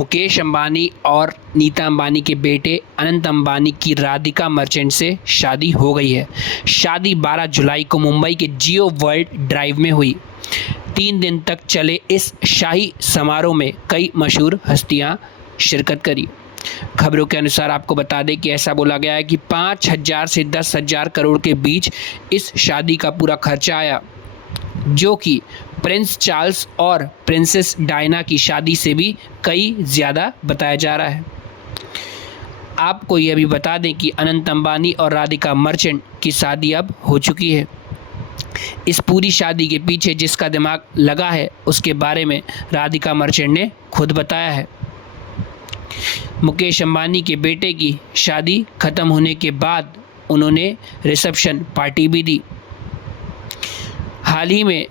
मुकेश अंबानी और नीता अंबानी के बेटे अनंत अंबानी की राधिका मर्चेंट से शादी हो गई है। शादी 12 जुलाई को मुंबई के जियो वर्ल्ड ड्राइव में हुई। 3 दिन तक चले इस शाही समारोह में कई मशहूर हस्तियां शिरकत करी। खबरों के अनुसार आपको बता दें कि ऐसा बोला गया है कि 5,000 से 10,000 करोड़ के बीच इस शादी का पूरा खर्चा आया, जो कि प्रिंस चार्ल्स और प्रिंसेस डायना की शादी से भी कई ज़्यादा बताया जा रहा है। आपको यह भी बता दें कि अनंत अंबानी और राधिका मर्चेंट की शादी अब हो चुकी है। इस पूरी शादी के पीछे जिसका दिमाग लगा है उसके बारे में राधिका मर्चेंट ने खुद बताया है। मुकेश अंबानी के बेटे की शादी ख़त्म होने के बाद उन्होंने रिसेप्शन पार्टी भी दी। हाल ही में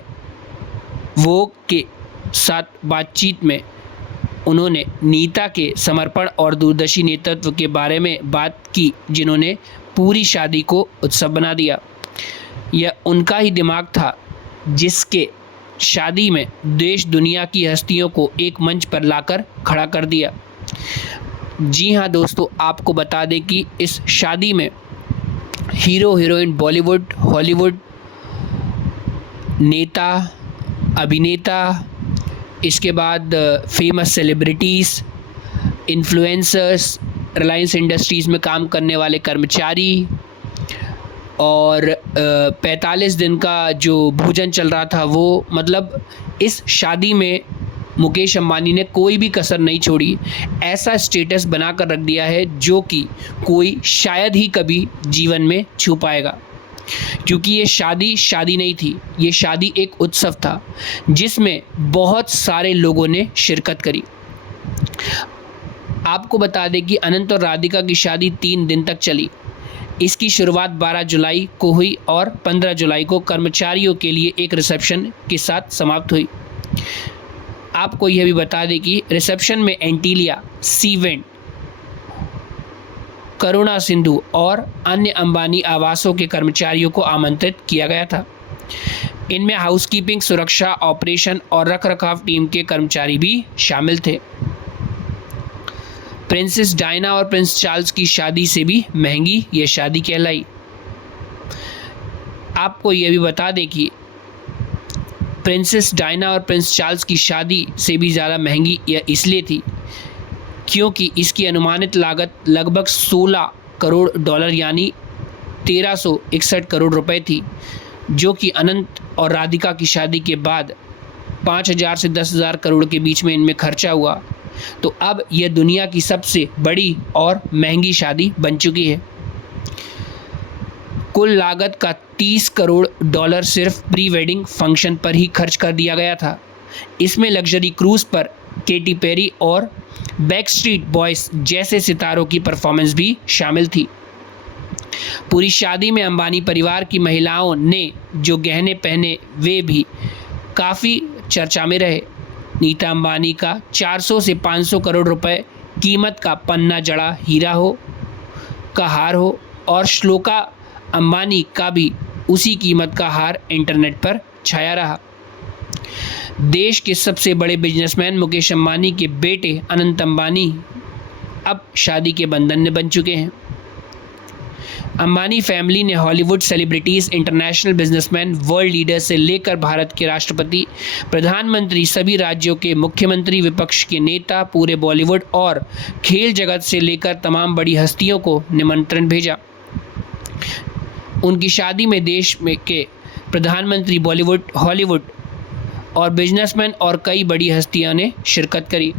वोग के साथ बातचीत में उन्होंने नीता के समर्पण और दूरदर्शी नेतृत्व के बारे में बात की, जिन्होंने पूरी शादी को उत्सव बना दिया। यह उनका ही दिमाग था जिसके शादी में देश दुनिया की हस्तियों को एक मंच पर लाकर खड़ा कर दिया। जी हाँ दोस्तों, आपको बता दें कि इस शादी में हीरो हीरोइन, बॉलीवुड, हॉलीवुड, नेता, अभिनेता, इसके बाद famous celebrities, influencers, Reliance industries में काम करने वाले कर्मचारी और 45 दिन का जो भोजन चल रहा था वो, मतलब इस शादी में मुकेश अंबानी ने कोई भी कसर नहीं छोड़ी। ऐसा स्टेटस बनाकर रख दिया है जो कि कोई शायद ही कभी जीवन में छू पाएगा, क्योंकि ये शादी नहीं थी, ये शादी एक उत्सव था जिसमें बहुत सारे लोगों ने शिरकत करी। आपको बता दें कि अनंत और राधिका की शादी 3 दिन तक चली। इसकी शुरुआत 12 जुलाई को हुई और 15 जुलाई को कर्मचारियों के लिए एक रिसेप्शन के साथ समाप्त हुई। आपको यह भी बता दें कि रिसेप्शन में एंटीलिया, सीवेंट, करुणा सिंधु और अन्य अंबानी आवासों के कर्मचारियों को आमंत्रित किया गया था। इनमें हाउसकीपिंग, सुरक्षा, ऑपरेशन और रखरखाव टीम के कर्मचारी भी शामिल थे। प्रिंसेस डायना और प्रिंस चार्ल्स की शादी से भी महंगी ये शादी कहलाई। आपको यह भी बता दें कि प्रिंसेस डायना और प्रिंस चार्ल्स की शादी से भी ज़्यादा महंगी यह इसलिए थी क्योंकि इसकी अनुमानित लागत लगभग 16 करोड़ डॉलर यानी 1361 करोड़ रुपए थी, जो कि अनंत और राधिका की शादी के बाद 5,000 से 10,000 करोड़ के बीच में इनमें खर्चा हुआ। तो अब यह दुनिया की सबसे बड़ी और महंगी शादी बन चुकी है। कुल लागत का 30 करोड़ डॉलर सिर्फ प्री वेडिंग फंक्शन पर ही खर्च कर दिया गया था। इसमें लग्जरी क्रूज पर केटी पेरी और बैकस्ट्रीट बॉयज जैसे सितारों की परफॉर्मेंस भी शामिल थी। पूरी शादी में अंबानी परिवार की महिलाओं ने जो गहने पहने वे भी काफ़ी चर्चा में रहे। नीता अंबानी का 400 से 500 करोड़ रुपए कीमत का पन्ना जड़ा हीरा का हार हो और श्लोका अंबानी का भी उसी कीमत का हार इंटरनेट पर छाया रहा। देश के सबसे बड़े बिजनेसमैन मुकेश अंबानी के बेटे अनंत अंबानी अब शादी के बंधन में बन चुके हैं। अंबानी फैमिली ने Hollywood celebrities, international businessman, world leader से लेकर भारत के राष्ट्रपति, प्रधानमंत्री, सभी राज्यों के मुख्यमंत्री, विपक्ष के नेता, पूरे बॉलीवुड और खेल जगत से लेकर तमाम बड़ी हस्तियों को निमंत्रण भेजा। उनकी शादी में देश में के प्रधानमंत्री, बॉलीवुड, हॉलीवुड और बिजनेसमैन और कई बड़ी हस्तियों ने शिरकत करी।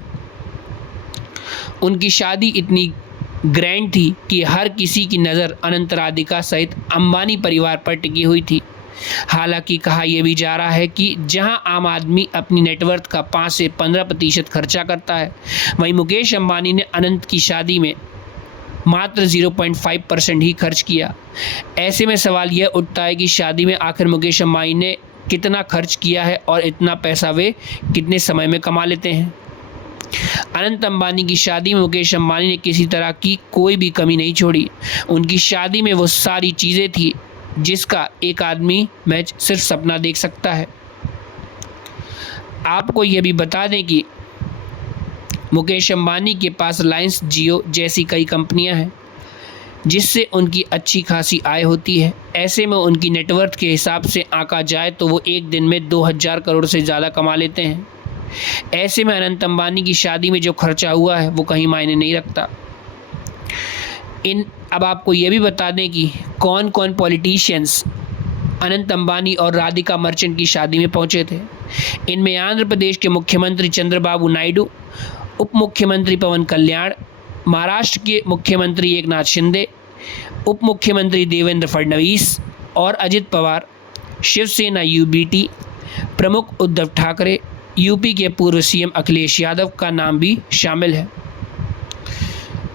उनकी शादी इतनी ग्रैंड थी कि हर किसी की नज़र अनंत, राधिका सहित अंबानी परिवार पर टिकी हुई थी। हालांकि कहा यह भी जा रहा है कि जहां आम आदमी अपनी नेटवर्थ का 5 से 15% खर्चा करता है, वहीं मुकेश अंबानी ने अनंत की शादी में मात्र 0.5% ही खर्च किया। ऐसे में सवाल यह उठता है कि शादी में आखिर मुकेश अंबानी ने कितना खर्च किया है और इतना पैसा वे कितने समय में कमा लेते हैं। अनंत अंबानी की शादी में मुकेश अंबानी ने किसी तरह की कोई भी कमी नहीं छोड़ी। उनकी शादी में वो सारी चीज़ें थी जिसका एक आदमी मैच सिर्फ सपना देख सकता है। आपको यह भी बता दें कि मुकेश अंबानी के पास रिलायंस जियो जैसी कई कंपनियां हैं जिससे उनकी अच्छी खासी आय होती है। ऐसे में उनकी नेटवर्थ के हिसाब से आंका जाए तो वो एक दिन में 2000 करोड़ से ज़्यादा कमा लेते हैं। ऐसे में अनंत अंबानी की शादी में जो खर्चा हुआ है वो कहीं मायने नहीं रखता। अब आपको ये भी बता दें कि कौन कौन पॉलिटिशियंस अनंत अंबानी और राधिका मर्चेंट की शादी में पहुंचे थे। इनमें आंध्र प्रदेश के मुख्यमंत्री चंद्रबाबू नायडू, उप मुख्यमंत्री पवन कल्याण, महाराष्ट्र के मुख्यमंत्री एकनाथ शिंदे, उप मुख्यमंत्री देवेंद्र फडणवीस और अजित पवार, शिवसेना यूबीटी प्रमुख उद्धव ठाकरे, यूपी के पूर्व सीएम अखिलेश यादव का नाम भी शामिल है।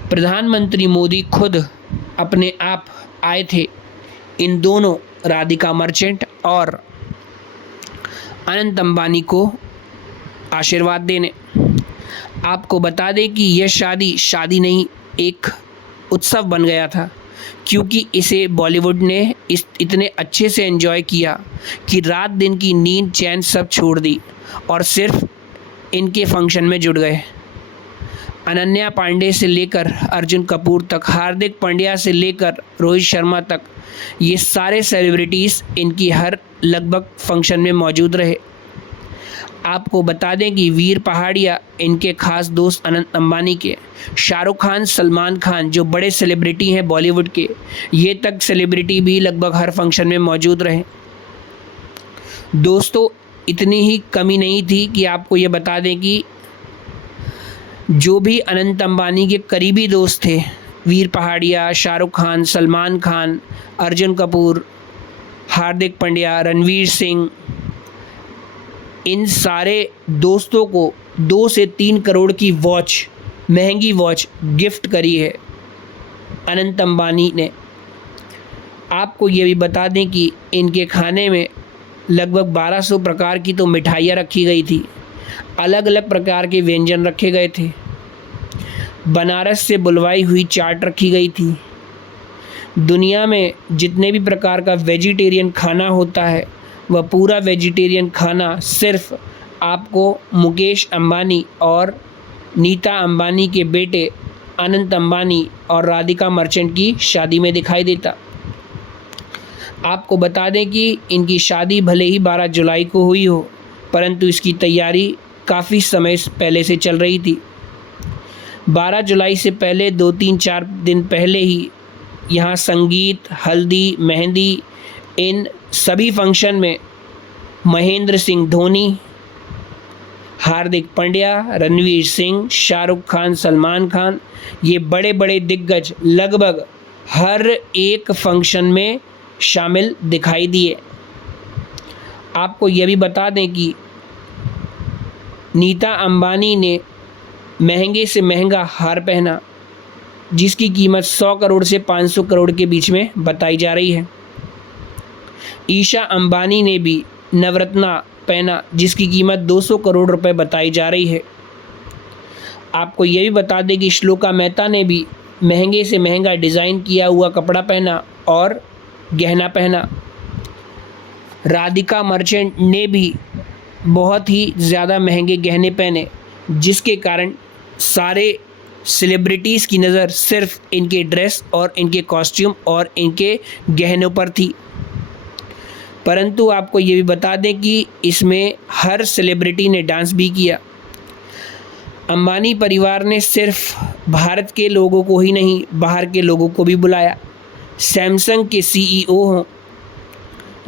प्रधानमंत्री मोदी खुद अपने आप आए थे इन दोनों राधिका मर्चेंट और अनंत अंबानी को आशीर्वाद देने। आपको बता दें कि यह शादी नहीं एक उत्सव बन गया था, क्योंकि इसे बॉलीवुड ने इतने अच्छे से एंजॉय किया कि रात दिन की नींद चैन सब छोड़ दी और सिर्फ इनके फंक्शन में जुट गए। अनन्या पांडे से लेकर अर्जुन कपूर तक, हार्दिक पांड्या से लेकर रोहित शर्मा तक, ये सारे सेलिब्रिटीज़ इनकी हर लगभग फंक्शन में मौजूद रहे। आपको बता दें कि वीर पहाड़िया इनके खास दोस्त अनंत अंबानी के, शाहरुख खान, सलमान खान जो बड़े सेलिब्रिटी हैं बॉलीवुड के, ये तक सेलिब्रिटी भी लगभग हर फंक्शन में मौजूद रहे। दोस्तों, इतनी ही कमी नहीं थी कि आपको ये बता दें कि जो भी अनंत अंबानी के करीबी दोस्त थे, वीर पहाड़िया, शाहरुख खान, सलमान खान, अर्जुन कपूर, हार्दिक पांड्या, रणवीर सिंह, इन सारे दोस्तों को 2 से 3 करोड़ की वॉच, महंगी वॉच गिफ्ट करी है अनंत अंबानी ने। आपको ये भी बता दें कि इनके खाने में लगभग 1200 प्रकार की तो मिठाइयाँ रखी गई थी, अलग अलग प्रकार के व्यंजन रखे गए थे, बनारस से बुलवाई हुई चाट रखी गई थी। दुनिया में जितने भी प्रकार का वेजिटेरियन खाना होता है वह पूरा वेजिटेरियन खाना सिर्फ आपको मुकेश अंबानी और नीता अंबानी के बेटे अनंत अंबानी और राधिका मर्चेंट की शादी में दिखाई देता। आपको बता दें कि इनकी शादी भले ही 12 जुलाई को हुई हो, परंतु इसकी तैयारी काफ़ी समय पहले से चल रही थी। 12 जुलाई से पहले 2-3-4 दिन पहले ही यहाँ संगीत, हल्दी, मेहंदी, इन सभी फंक्शन में महेंद्र सिंह धोनी, हार्दिक पांड्या, रणवीर सिंह, शाहरुख खान, सलमान खान, ये बड़े बड़े दिग्गज लगभग हर एक फंक्शन में शामिल दिखाई दिए। आपको यह भी बता दें कि नीता अंबानी ने महंगे से महंगा हार पहना, जिसकी कीमत 100 करोड़ से 500 करोड़ के बीच में बताई जा रही है। ईशा अंबानी ने भी नवरत्ना पहना, जिसकी कीमत 200 करोड़ रुपए बताई जा रही है। आपको ये भी बता दें कि श्लोका मेहता ने भी महंगे से महंगा डिज़ाइन किया हुआ कपड़ा पहना और गहना पहना। राधिका मर्चेंट ने भी बहुत ही ज़्यादा महंगे गहने पहने, जिसके कारण सारे सेलिब्रिटीज़ की नज़र सिर्फ इनके ड्रेस और इनके कॉस्ट्यूम और इनके गहनों पर थी। परंतु आपको ये भी बता दें कि इसमें हर सेलिब्रिटी ने डांस भी किया। अंबानी परिवार ने सिर्फ भारत के लोगों को ही नहीं, बाहर के लोगों को भी बुलाया। सैमसंग के सीईओ हों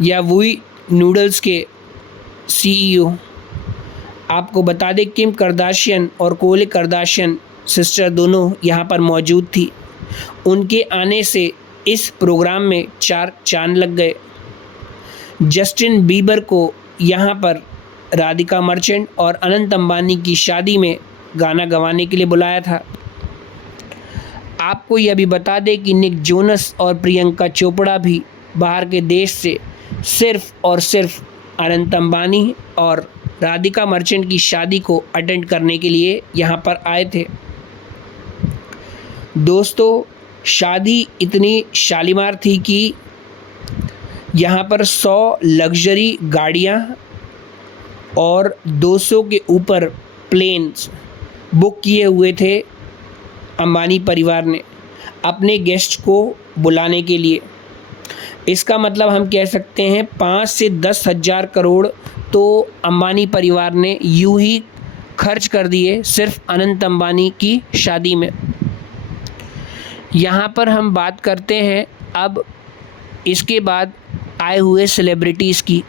या वही नूडल्स के सीईओ। आपको बता दें किम करदाशियन और कोले करदाशियन सिस्टर दोनों यहाँ पर मौजूद थी। उनके आने से इस प्रोग्राम में 4 चांद लग गए। जस्टिन बीबर को यहाँ पर राधिका मर्चेंट और अनंत अंबानी की शादी में गाना गवाने के लिए बुलाया था। आपको यह भी बता दें कि निक जोनस और प्रियंका चोपड़ा भी बाहर के देश से सिर्फ और सिर्फ अनंत अंबानी और राधिका मर्चेंट की शादी को अटेंड करने के लिए यहाँ पर आए थे। दोस्तों, शादी इतनी शालीमार थी कि यहाँ पर 100 लग्जरी गाड़ियाँ और 200 के ऊपर प्लेन्स बुक किए हुए थे अंबानी परिवार ने अपने गेस्ट को बुलाने के लिए। इसका मतलब हम कह सकते हैं 5 से 10 हज़ार करोड़ तो अंबानी परिवार ने यूं ही खर्च कर दिए सिर्फ अनंत अंबानी की शादी में। यहाँ पर हम बात करते हैं अब इसके बाद आए हुए सेलिब्रिटीज़ की,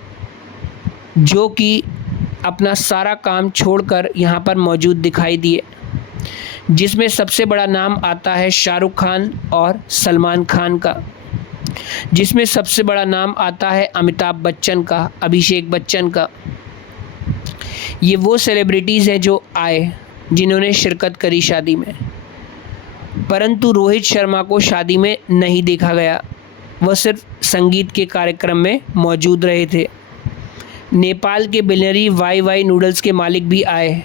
जो कि अपना सारा काम छोड़कर यहाँ पर मौजूद दिखाई दिए, जिसमें सबसे बड़ा नाम आता है शाहरुख खान और सलमान खान का, जिसमें सबसे बड़ा नाम आता है अमिताभ बच्चन का, अभिषेक बच्चन का। ये वो सेलिब्रिटीज़ हैं जो आए, जिन्होंने शिरकत करी शादी में। परंतु रोहित शर्मा को शादी में नहीं देखा गया, वह सिर्फ संगीत के कार्यक्रम में मौजूद रहे थे। नेपाल के बिलियनरी वाई वाई नूडल्स के मालिक भी आए।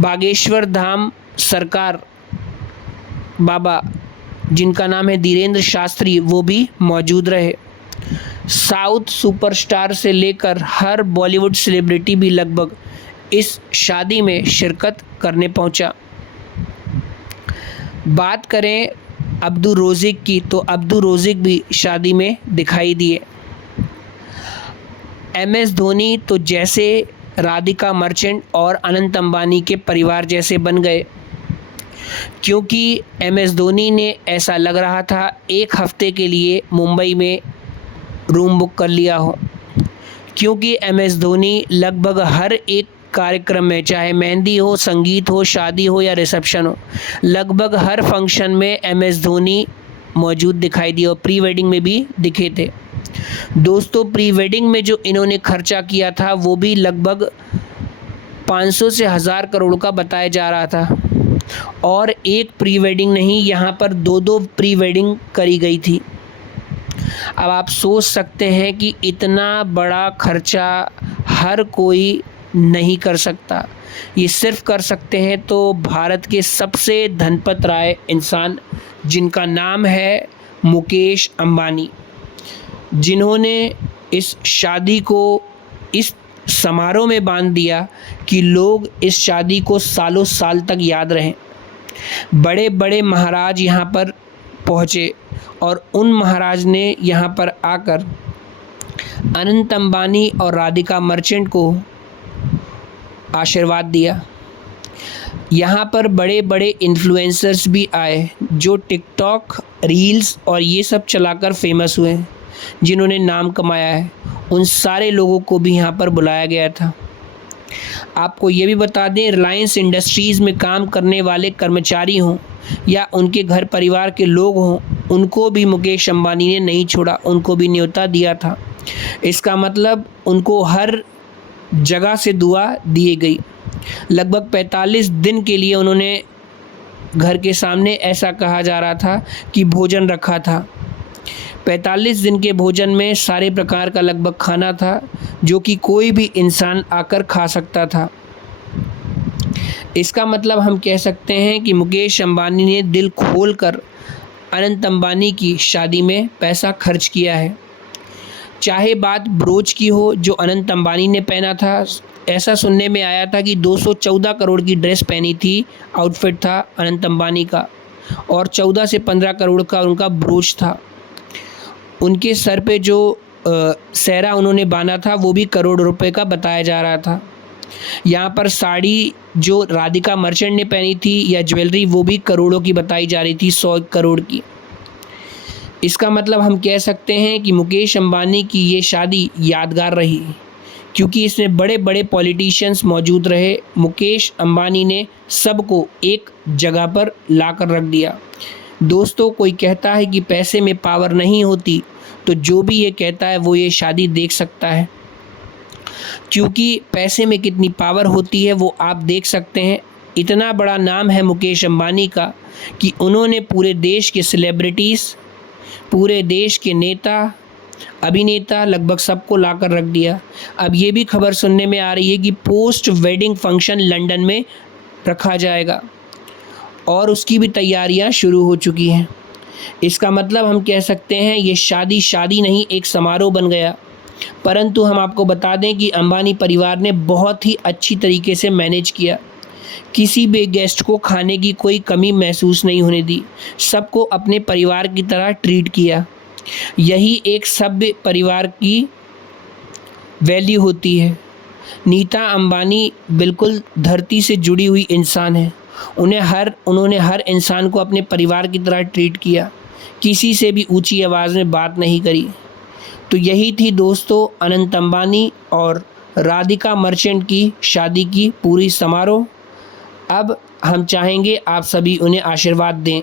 बागेश्वर धाम सरकार बाबा, जिनका नाम है धीरेन्द्र शास्त्री, वो भी मौजूद रहे। साउथ सुपरस्टार से लेकर हर बॉलीवुड सेलिब्रिटी भी लगभग इस शादी में शिरकत करने पहुंचा। बात करें अब्दू रोज़िक की, तो अब्दू रोज़िक भी शादी में दिखाई दिए। MS धोनी तो जैसे राधिका मर्चेंट और अनंत अंबानी के परिवार जैसे बन गए, क्योंकि MS धोनी ने ऐसा लग रहा था 1 हफ्ते के लिए मुंबई में रूम बुक कर लिया हो, क्योंकि MS धोनी लगभग हर एक कार्यक्रम में, चाहे मेहंदी हो, संगीत हो, शादी हो या रिसेप्शन हो, लगभग हर फंक्शन में MS धोनी मौजूद दिखाई दिए और प्री वेडिंग में भी दिखे थे। दोस्तों, प्री वेडिंग में जो इन्होंने खर्चा किया था वो भी लगभग 500 से 1000 करोड़ का बताया जा रहा था, और एक प्री वेडिंग नहीं, यहाँ पर 2-2 प्री वेडिंग करी गई थी। अब आप सोच सकते हैं कि इतना बड़ा खर्चा हर कोई नहीं कर सकता। ये सिर्फ कर सकते हैं तो भारत के सबसे धनपत राय इंसान, जिनका नाम है मुकेश अंबानी, जिन्होंने इस शादी को इस समारोह में बांध दिया कि लोग इस शादी को सालों साल तक याद रहें। बड़े बड़े महाराज यहाँ पर पहुँचे और उन महाराज ने यहाँ पर आकर अनंत अंबानी और राधिका मर्चेंट को आशीर्वाद दिया। यहाँ पर बड़े बड़े इन्फ्लुएंसर्स भी आए, जो टिकटॉक, रील्स और ये सब चलाकर फेमस हुए, जिन्होंने नाम कमाया है। उन सारे लोगों को भी यहाँ पर बुलाया गया था। आपको ये भी बता दें, रिलायंस इंडस्ट्रीज़ में काम करने वाले कर्मचारी हों या उनके घर परिवार के लोग हों, उनको भी मुकेश अंबानी ने नहीं छोड़ा, उनको भी न्योता दिया था। इसका मतलब उनको हर जगह से दुआ दी गई। लगभग 45 दिन के लिए उन्होंने घर के सामने, ऐसा कहा जा रहा था कि भोजन रखा था। 45 दिन के भोजन में सारे प्रकार का लगभग खाना था, जो कि कोई भी इंसान आकर खा सकता था। इसका मतलब हम कह सकते हैं कि मुकेश अंबानी ने दिल खोलकर अनंत अंबानी की शादी में पैसा खर्च किया है। चाहे बात ब्रोच की हो जो अनंत अंबानी ने पहना था, ऐसा सुनने में आया था कि 214 करोड़ की ड्रेस पहनी थी, आउटफिट था अनंत अंबानी का, और 14 से 15 करोड़ का उनका ब्रोच था। उनके सर पे जो सेहरा उन्होंने बांधा था वो भी करोड़ रुपए का बताया जा रहा था। यहाँ पर साड़ी जो राधिका मर्चेंट ने पहनी थी या ज्वेलरी, वो भी करोड़ों की बताई जा रही थी, 100 करोड़ की। इसका मतलब हम कह सकते हैं कि मुकेश अंबानी की ये शादी यादगार रही, क्योंकि इसमें बड़े बड़े पॉलिटिशियंस मौजूद रहे। मुकेश अंबानी ने सबको एक जगह पर ला कर रख दिया। दोस्तों, कोई कहता है कि पैसे में पावर नहीं होती, तो जो भी ये कहता है वो ये शादी देख सकता है, क्योंकि पैसे में कितनी पावर होती है वो आप देख सकते हैं। इतना बड़ा नाम है मुकेश अंबानी का कि उन्होंने पूरे देश के सेलिब्रिटीज़, पूरे देश के नेता, अभिनेता, लगभग सबको लाकर रख दिया। अब ये भी खबर सुनने में आ रही है कि पोस्ट वेडिंग फंक्शन लंदन में रखा जाएगा और उसकी भी तैयारियां शुरू हो चुकी हैं। इसका मतलब हम कह सकते हैं ये शादी नहीं, एक समारोह बन गया। परंतु हम आपको बता दें कि अंबानी परिवार ने बहुत ही अच्छी तरीके से मैनेज किया, किसी भी गेस्ट को खाने की कोई कमी महसूस नहीं होने दी, सबको अपने परिवार की तरह ट्रीट किया। यही एक सभ्य परिवार की वैल्यू होती है। नीता अंबानी बिल्कुल धरती से जुड़ी हुई इंसान है। उन्होंने हर इंसान को अपने परिवार की तरह ट्रीट किया, किसी से भी ऊंची आवाज़ में बात नहीं करी। तो यही थी दोस्तों अनंत अंबानी और राधिका मर्चेंट की शादी की पूरी समारोह। अब हम चाहेंगे आप सभी उन्हें आशीर्वाद दें।